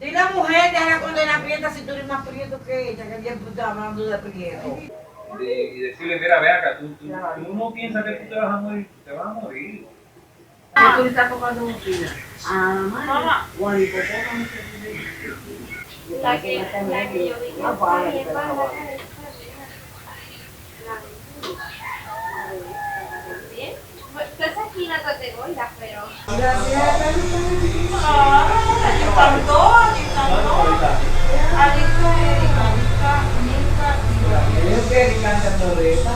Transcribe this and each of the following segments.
Si la mujer deja la condena prieta si tú eres más prieto que ella, que el tiempo está hablando de prieto. Y decirle, mira, ve acá, tú no piensas que tú te vas a morir, tú te vas a morir. Tú le estás tocando un tiro. Ah, mamá. Juan, ¿y por qué no se La que yo vi que está bien baja. Bien. Pues aquí la categoría, pero. Ellos quieren cantar moreta.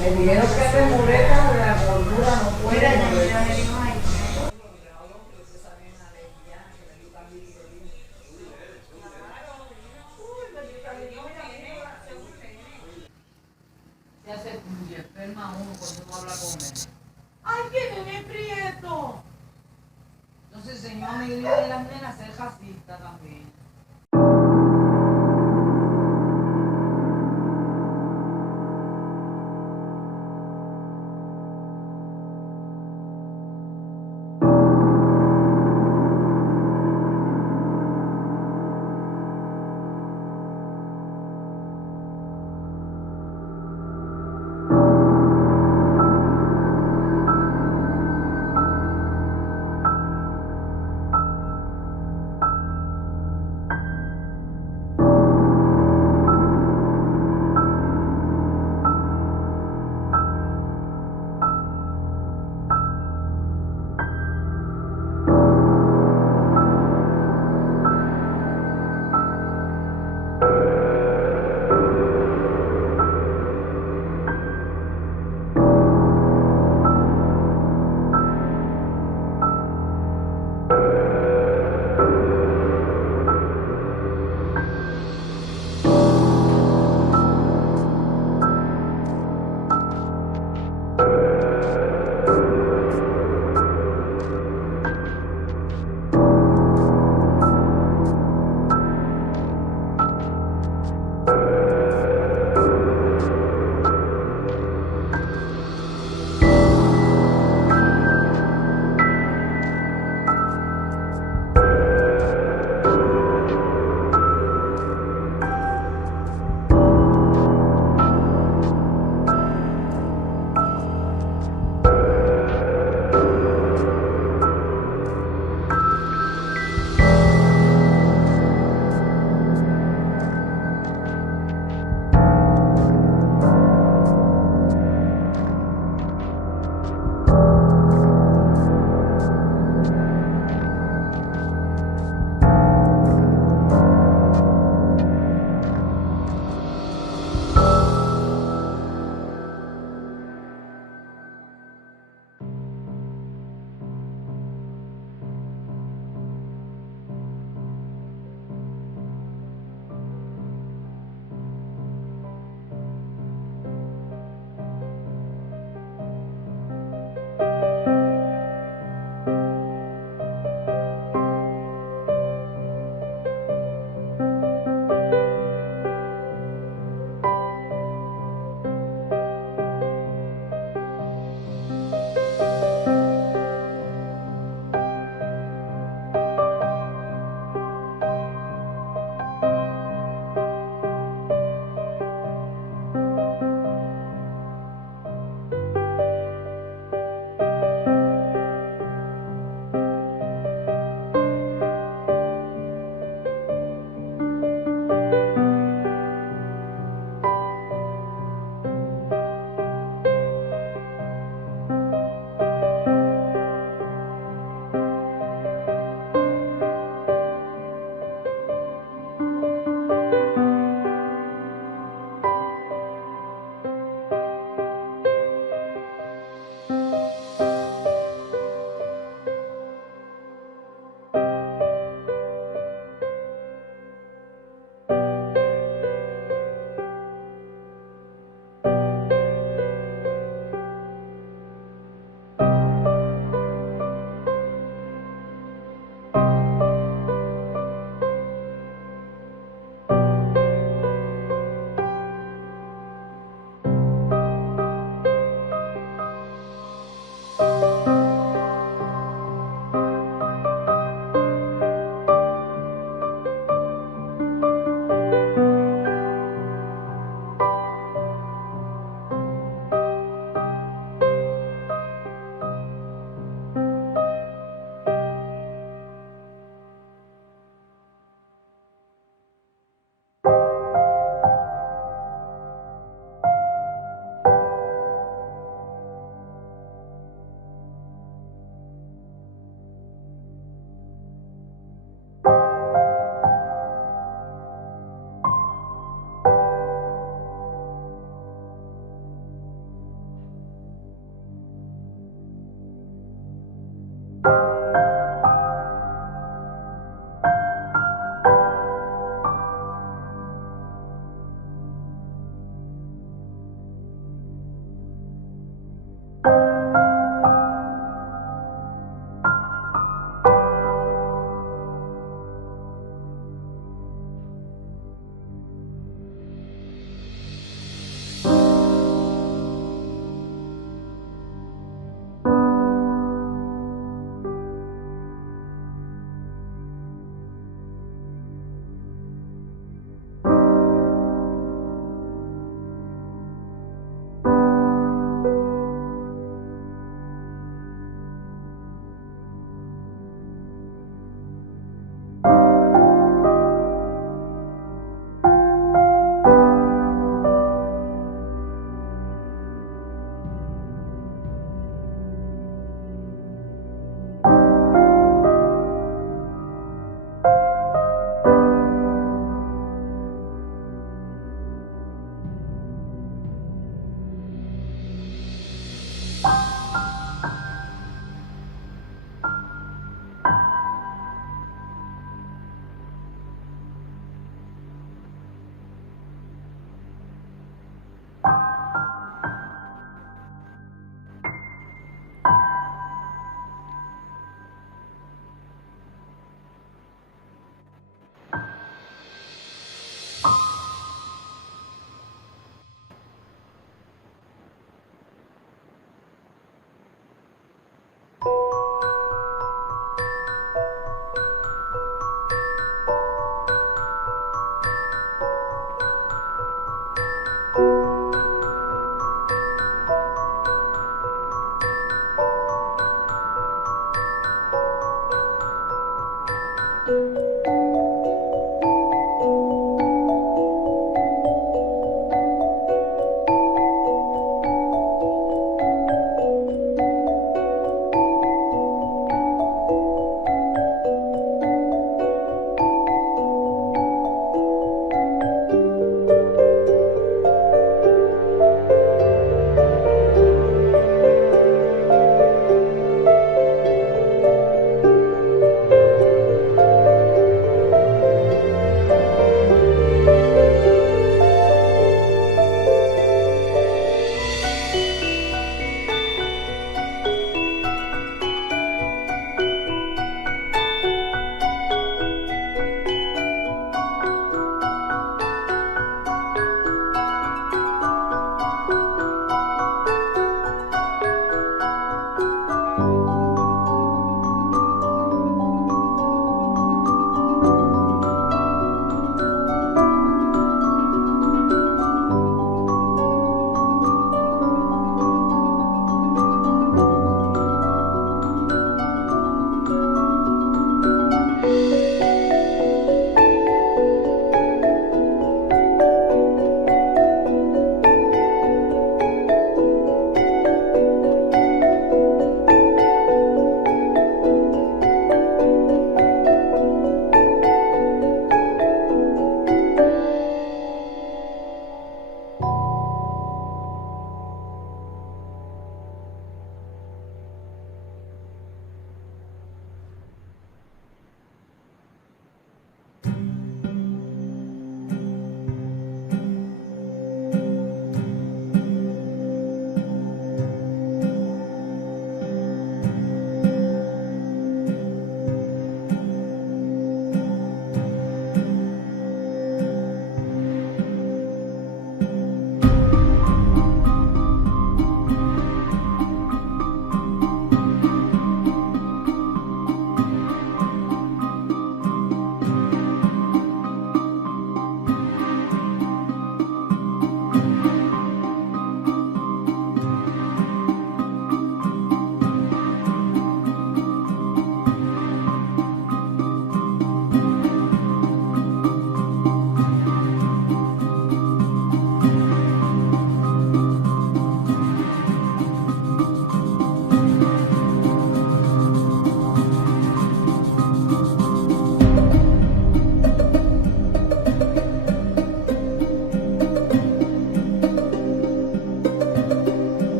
Me dijeron que de moreta de la gordura no puede. Ya se enferma uno cuando no habla con él. ¡Ay, qué nene prieto! Entonces, señor, a mi de las nenas ser racista también.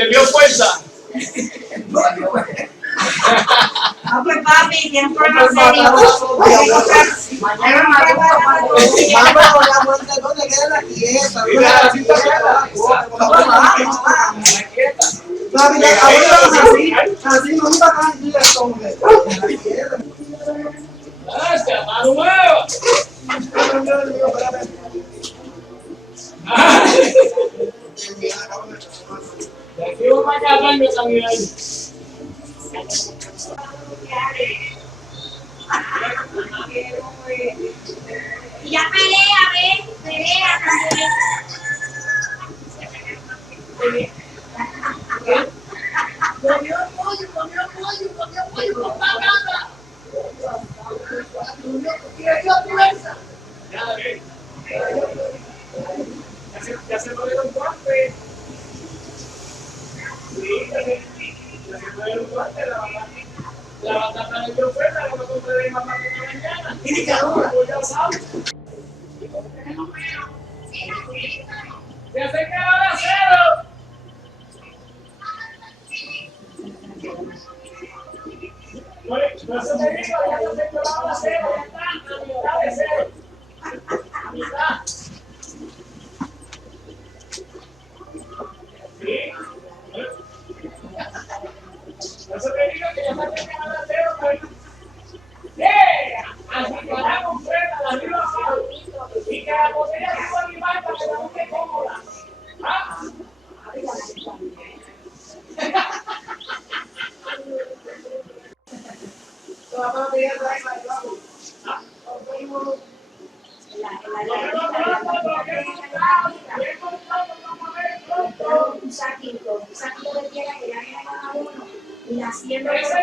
que vio fuerza. No, pues papi, tiene un problema serio. Mañana Vamos, la muerte, ¿dónde queda la quieta? Mira, la cinta quieta. Papi, ahora así no me va a caer el hombre. Gracias, mano nueva. De aquí vamos a cargarme también ahí. Y ya pelea, pelea también. Comió pollo con patata. Comió fuerza. Ya se lo dieron guantes. Sí, ya se lo dieron guantes, la batata de yo fuera, lo que compré de mamá de mañana. Y ya sabes. Se acerca el acero. No se me diga, ya se acerca el acero, ya está, a mitad de cero. A mitad. Sí. No se me diga que ya se acerca el acero, pero... Así que la completa, la arriba abajo. Y que la botella suba animal para que la busque cómoda. ¿Ah? Un saquito de tierra que ya viene cada uno y haciendo Ese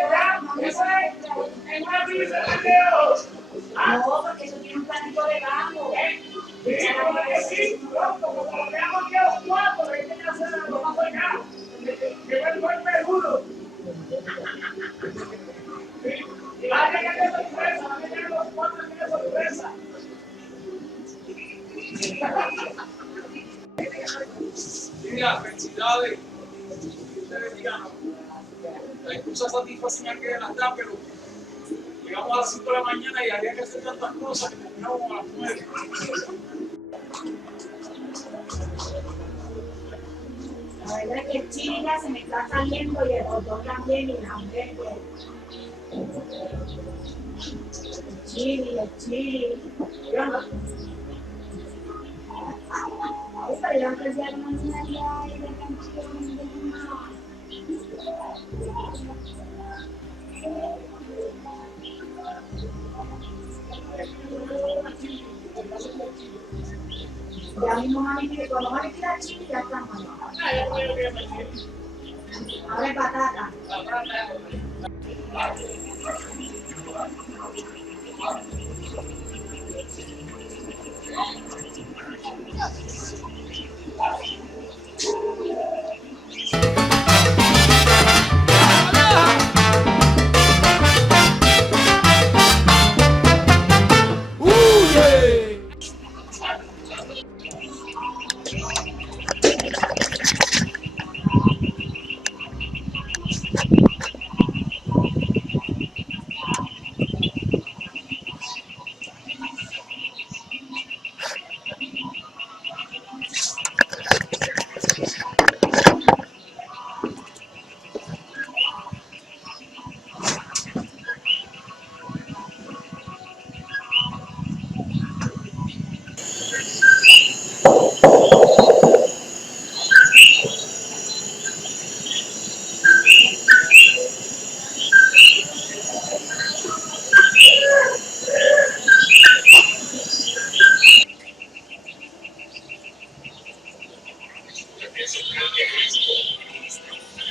es una brisa de Dios. no, porque eso tiene un platito de campo. Sí, como que sí, pronto, como lo veamos aquí a los cuatro, que hay que hacer lo más acá. Que va el buen peludo. Y va a llegar de sorpresa, va a llegar los cuatro aquí de sorpresa. Mira, felicidades. Ustedes digan, la excusa satisfacción que las da, pero llegamos a las 5 de la mañana y había que hacer tantas cosas que terminamos a las 9. La verdad es que el chile ya se me está saliendo y el botón también y la hamburguesa. El chile. Yo no. Ay, pero yo empecé a mañana ya y de canción de mamá. Ya mismo mami dice, cuando van a tirar chile ya está mal. Ahora es patata.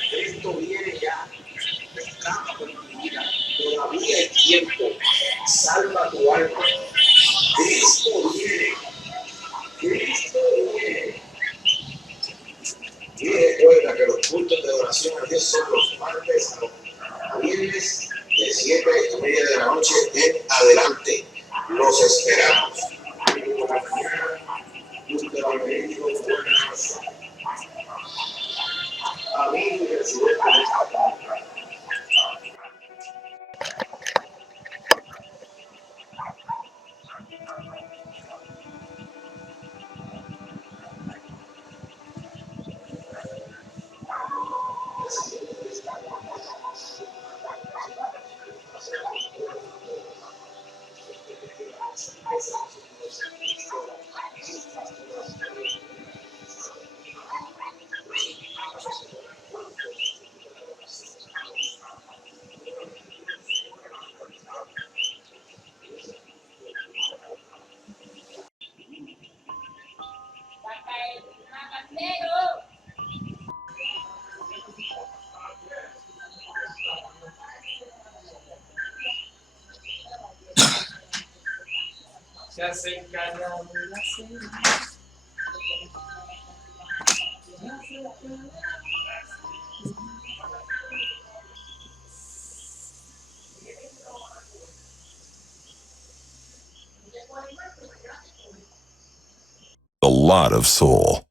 Cristo viene ya, escapa por tu vida, todavía hay tiempo, salva tu alma. Cristo viene, Cristo viene. Y recuerda que los cultos de oración a Dios son los martes a viernes de 7:30 de la noche en adelante. Los esperamos. Amén. presidente de esta comunidad. Se acerca ya la cena. A lot of soul.